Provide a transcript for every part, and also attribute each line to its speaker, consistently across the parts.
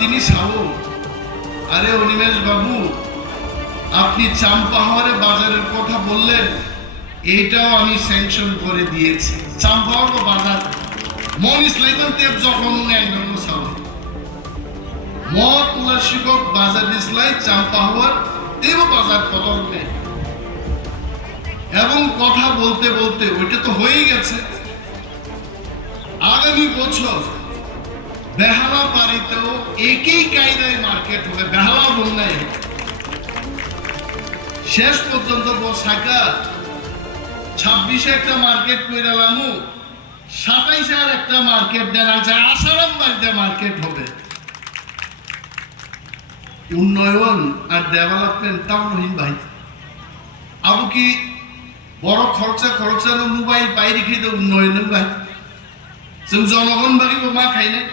Speaker 1: তিনি আরে বাবু, আপনি বাজারের কথা বললেন আমি স্যাংশন করে দিয়েছি। বাজার মন তেপ যখন সাহু মত বাজার চাম্পাহাওয়ার তেব বাজার কদমে এবং কথা বলতে বলতে, ওইটা তো হয়েই গেছে। আগামী বছর বেহালা বাড়িতেও একই কায়দায় মার্কেট হবে, বেহালা বন্যায় শেষ পর্যন্ত বসাকা ছাব্বিশে একটা মার্কেট কইরালাম সাতাইশে আর একটা মার্কেট দেন আছে আসারাম বাড়িতে মার্কেট হবে। উন্নয়ন আর ডেভেলপমেন্ট তাও নহিন ভাই। আবু কি বড় খরচা খরচানো মোবাইল বাইরে খেয়ে উন্নয়নের ভাই? জনগণ বাড়িব, মা খাই নাই।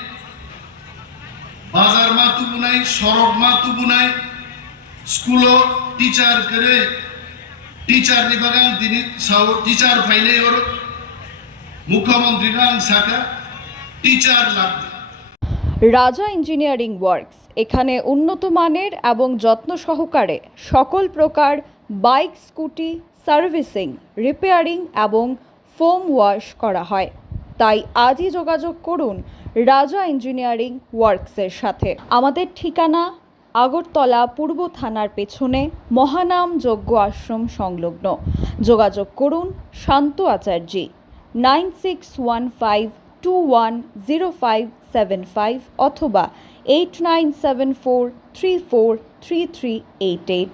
Speaker 1: বাজার মা তুবু নাই, সড়ক মা তুবু নাই, স্কুলও টিচার করে টিচার নিবাগান তিনি টিচার ফাইলে ওর মুখ্যমন্ত্রী রান শাখা, টিচার লাগবে।
Speaker 2: রাজা ইঞ্জিনিয়ারিং ওয়ার্কস, এখানে উন্নত মানের এবং যত্ন সহকারে সকল প্রকার বাইক, স্কুটি, সার্ভিসিং, রিপেয়ারিং এবং ফোম ওয়াশ করা হয়। তাই আজই যোগাযোগ করুন রাজা ইঞ্জিনিয়ারিং ওয়ার্কসের সাথে। আমাদের ঠিকানা আগরতলা পূর্ব থানার পেছনে মহানাম যজ্ঞ আশ্রম সংলগ্ন। যোগাযোগ করুন Shanta Acharya, nine six one five two one zero five seven five অথবা eight nine seven four three four three three eight eight.